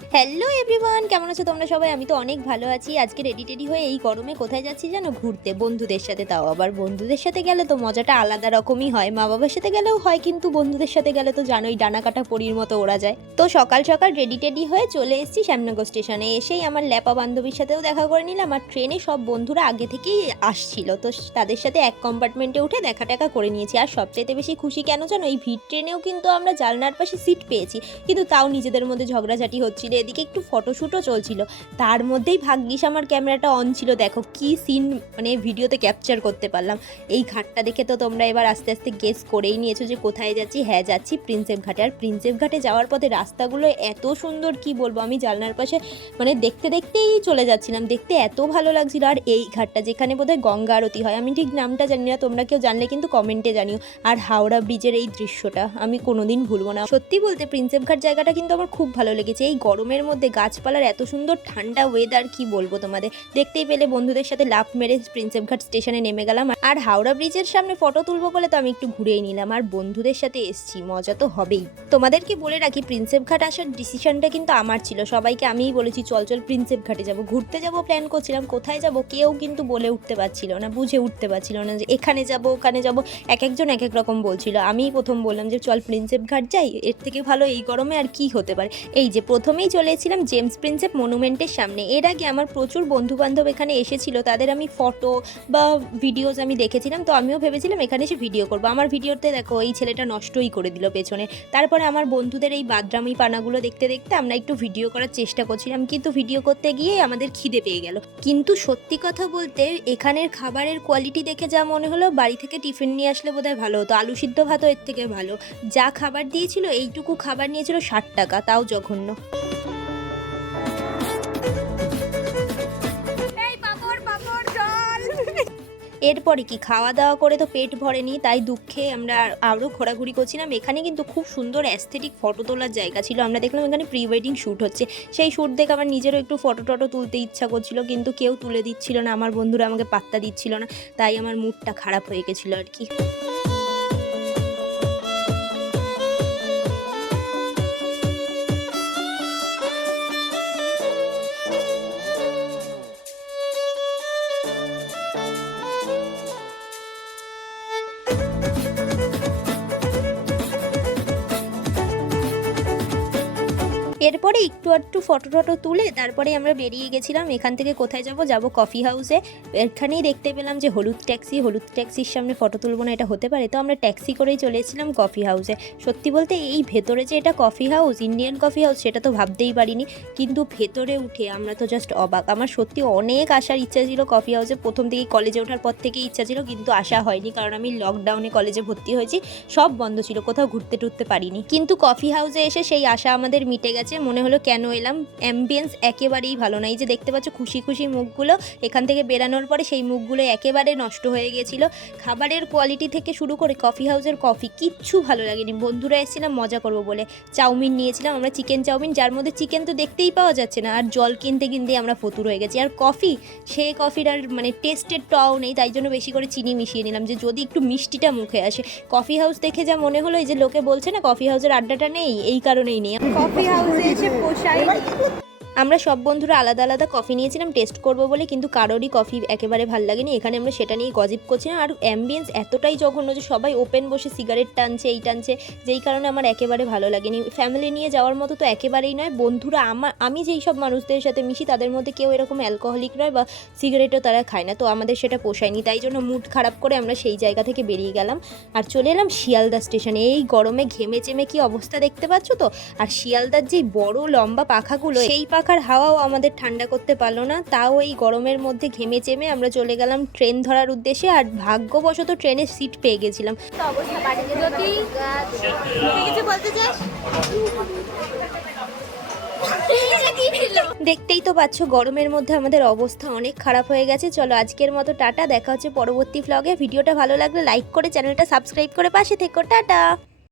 Hello everyone, কেমন আছো তোমরা সবাই? আমি তো অনেক ভালো আছি। আজকে রেডি হয়ে এই গরমে কোথায় যাচ্ছি জানো? ঘুরতে, বন্ধুদের সাথে। তাও আবার বন্ধুদের সাথে গেলে তো মজাটা আলাদা রকমই হয়। মা বাবার সাথে গেলেও হয়, কিন্তু বন্ধুদের সাথে গেলে তো জানোই ডানা কাটা পরীর মতো ওড়া যায়। তো সকাল সকাল রেডি হয়ে চলে এসেছি শ্যামনগর স্টেশনে। এসেই আমার ল্যাপা বান্ধবীর সাথেও দেখা করে নিলাম। আর ট্রেনে সব বন্ধুরা আগে থেকেই আসছিল, তো তাদের সাথে এক কম্পার্টমেন্টে উঠে দেখা টেকা করে নিয়েছি। আর সবচাইতে বেশি খুশি কেন জানো? এই ভিড় ট্রেনেও কিন্তু আমরা জানলার পাশে সিট পেয়েছি, কিন্তু তাও নিজেদের মধ্যে ঝগড়াঝাটি হচ্ছিল। এদিকে একটু ফটোশ্যুটও চলছিল, তার মধ্যেই ভাগ্যিস আমার ক্যামেরাটা অন ছিল। দেখো কি সিন মানে ভিডিওতে ক্যাপচার করতে পারলাম। এই ঘাটটা দেখে তো তোমরা এবার আস্তে আস্তে গেস করেই নিয়েছো যে কোথায় যাচ্ছি। হ্যাঁ, যাচ্ছি প্রিন্সেপ ঘাটে। আর প্রিন্সেপ ঘাটে যাওয়ার পথে রাস্তাগুলো এত সুন্দর, কি বলবো। আমি জানলার পাশে মানে দেখতেই চলে যাচ্ছিলাম, দেখতে এত ভালো লাগছিল। আর এই ঘাটটা যেখানে বোধহয় গঙ্গা আরতি হয়, আমি ঠিক নামটা জানি না, তোমরা কেউ জানলে কিন্তু কমেন্টে জানিও। আর হাওড়া ব্রিজের এই দৃশ্যটা আমি কোনোদিন ভুলবো না। সত্যি বলতে প্রিন্সেপ ঘাট জায়গাটা কিন্তু আমার খুব ভালো লেগেছে। এই গরমের মধ্যে গাছপালার এত সুন্দর ঠান্ডা ওয়েদার, কি বলবো তোমাদের। দেখতেই পেলে বন্ধুদের সাথে লাফ মেরে প্রিন্সেপ ঘাট স্টেশনে নেমে গেলাম। আর হাওড়া ব্রিজের সামনে ফটো তুলবো বলে তো আমি একটু ঘুরেই নিলাম। আর বন্ধুদের সাথে এসছি, মজা তো হবেই। তোমাদেরকে বলে রাখি, প্রিন্সেপ ঘাট আসার ডিসিশনটা কিন্তু আমার ছিল। সবাইকে আমিই বলেছি চল প্রিন্সেপ ঘাটে যাবো, ঘুরতে যাবো প্ল্যান করছিলাম। কোথায় যাব কেউ কিন্তু বলে উঠতে পারছিল না, বুঝে উঠতে পারছিল না যে এখানে যাব ওখানে যাব। এক একজন এক এক রকম বলছিল। আমিই প্রথম বললাম যে চল প্রিন্সেপ ঘাট যাই, এর থেকে ভালো এই গরমে আর কি হতে পারে। এই যে প্রথমেই চলে এসেছিলাম জেমস প্রিন্সেপ মনুমেন্টের সামনে। এর আগে আমার প্রচুর বন্ধুবান্ধব এখানে এসেছিল, তাদের আমি ফটো বা ভিডিওস আমি দেখেছিলাম, তো আমিও ভেবেছিলাম এখানে এসে ভিডিও করবো। আমার ভিডিওতে দেখো এই ছেলেটা নষ্টই করে দিল পেছনে। তারপরে আমার বন্ধুদের এই বাদরামি পানাগুলো দেখতে দেখতে আমরা একটু ভিডিও করার চেষ্টা করছিলাম, কিন্তু ভিডিও করতে গিয়ে আমাদের খিদে পেয়ে গেল। কিন্তু সত্যি কথা বলতে এখানের খাবারের কোয়ালিটি দেখে যা মনে হলো, বাড়ি থেকে টিফিন নিয়ে আসলে বোধহয় ভালো হতো। আলু সিদ্ধ ভাতও এর থেকে ভালো। যা খাবার দিয়েছিল, এইটুকু খাবার নিয়েছিল 60 টাকা, তাও জঘন্য। এরপরে কি খাওয়া দাওয়া করে তো পেট ভরেনি, তাই দুঃখে আমরা আরও ঘোরাঘুরি করছিলাম। এখানে কিন্তু খুব সুন্দর অ্যাস্থেটিক ফটো তোলার জায়গা ছিল। আমরা দেখলাম এখানে প্রি ওয়েডিং শ্যুট হচ্ছে। সেই শ্যুট দেখে আমার নিজেরও একটু ফটো টটো তুলতে ইচ্ছা করছিল, কিন্তু কেউ তুলে দিচ্ছিল না। আমার বন্ধুরা আমাকে পাত্তা দিচ্ছিল না, তাই আমার মুডটা খারাপ হয়ে গেছিলো আর কি। এরপরে একটু ফটো টটো তুলে তারপরে আমরা বেরিয়ে গেছিলাম। এখান থেকে কোথায় যাব কফি হাউসে। এখানেই দেখতে পেলাম যে হলুদ ট্যাক্সির সামনে ফটো তুলবো না, এটা হতে পারে? তো আমরা ট্যাক্সি করেই চলে এসেছিলাম কফি হাউসে। সত্যি বলতে এই ভেতরে যে এটা coffee house, Indian coffee house, সেটা তো ভাবতেই পারিনি। কিন্তু ভেতরে উঠে আমরা তো জাস্ট অবাক। আমার সত্যি অনেক আসার ইচ্ছা ছিল কফি হাউসে, প্রথম থেকেই কলেজে ওঠার পর থেকেই ইচ্ছা ছিল, কিন্তু আসা হয়নি, কারণ আমি লকডাউনে কলেজে ভর্তি হয়েছি, সব বন্ধ ছিল, কোথাও ঘুরতে টুরতে পারিনি। কিন্তু কফি হাউসে এসে সেই আশা আমাদের মিটে গেছে। মনে হলো কেন এলাম। অ্যাম্বিয়েন্স একেবারেই ভালো না। এই যে দেখতে পাচ্ছ খুশি মুখগুলো, এখান থেকে বেরানোর পরে সেই মুখগুলো একেবারে নষ্ট হয়ে গেছিল। খাবারের কোয়ালিটি থেকে শুরু করে কফি হাউসের কফি কিচ্ছু ভালো লাগেনি। বন্ধুরা এসেছিলাম মজা করবো বলে, চাউমিন নিয়েছিলাম আমরা, চিকেন চাউমিন, যার মধ্যে চিকেন তো দেখতেই পাওয়া যাচ্ছে না। আর জল কিনতে আমরা ফতুর হয়ে গেছি। আর কফি, সে কফির আর মানে টেস্টের টও নেই, তাই জন্য বেশি করে চিনি মিশিয়ে নিলাম যে যদি একটু মিষ্টিটা মুখে আসে। কফি হাউস দেখে যা মনে হলো, এই যে লোকে বলছে না কফি হাউসের আড্ডাটা নেই, এই কারণেই নেই। কফি হাউসে এসে পোষায়। আমরা সব বন্ধুরা আলাদা আলাদা কফি নিয়েছিলাম টেস্ট করব বলে, কিন্তু কারোরই কফি একেবারে ভালো লাগেনি। এখানে আমরা সেটা নিয়ে গজিপ করছিলাম। আর অ্যাম্বিয়েন্স এতটাই জঘন্য যে সবাই ওপেন বসে সিগারেট টানছে, এই টানছে, যেই কারণে আমার একেবারে ভালো লাগেনি। ফ্যামিলি নিয়ে যাওয়ার মতো তো একেবারেই নয়। বন্ধুরা আমি যেই সব মানুষদের সাথে মিশি তাদের মধ্যে কেউ এরকম অ্যালকোহলিক নয় বা সিগারেটও তারা খায় না, তো আমাদের সেটা পোষায়নি। তাই জন্য মুড খারাপ করে আমরা সেই জায়গা থেকে বেরিয়ে গেলাম আর চলে এলাম শিয়ালদা স্টেশনে। এই গরমে ঘেমে চেমে কি অবস্থা দেখতে পাচ্ছ তো। আর শিয়ালদার যেই বড় লম্বা পাখাগুলো, সেই পাখার হাওয়াও আমাদের ঠান্ডা করতে পারলো না। তাও এই গরমের মধ্যে ঘেমে চেমে আমরা চলে গেলাম ট্রেন ধরার উদ্দেশ্যে। আর ভাগ্যবশত ট্রেনের সিট পেয়ে গেছিলাম। দেখতেই তো পাচ্ছ গরমের মধ্যে আমাদের অবস্থা অনেক খারাপ হয়ে গেছে। চলো আজকের মতো টাটা, দেখা হচ্ছে পরবর্তী ভ্লগে। ভিডিওটা ভালো লাগলে লাইক করে চ্যানেলটা সাবস্ক্রাইব করে পাশে থেকো। টাটা।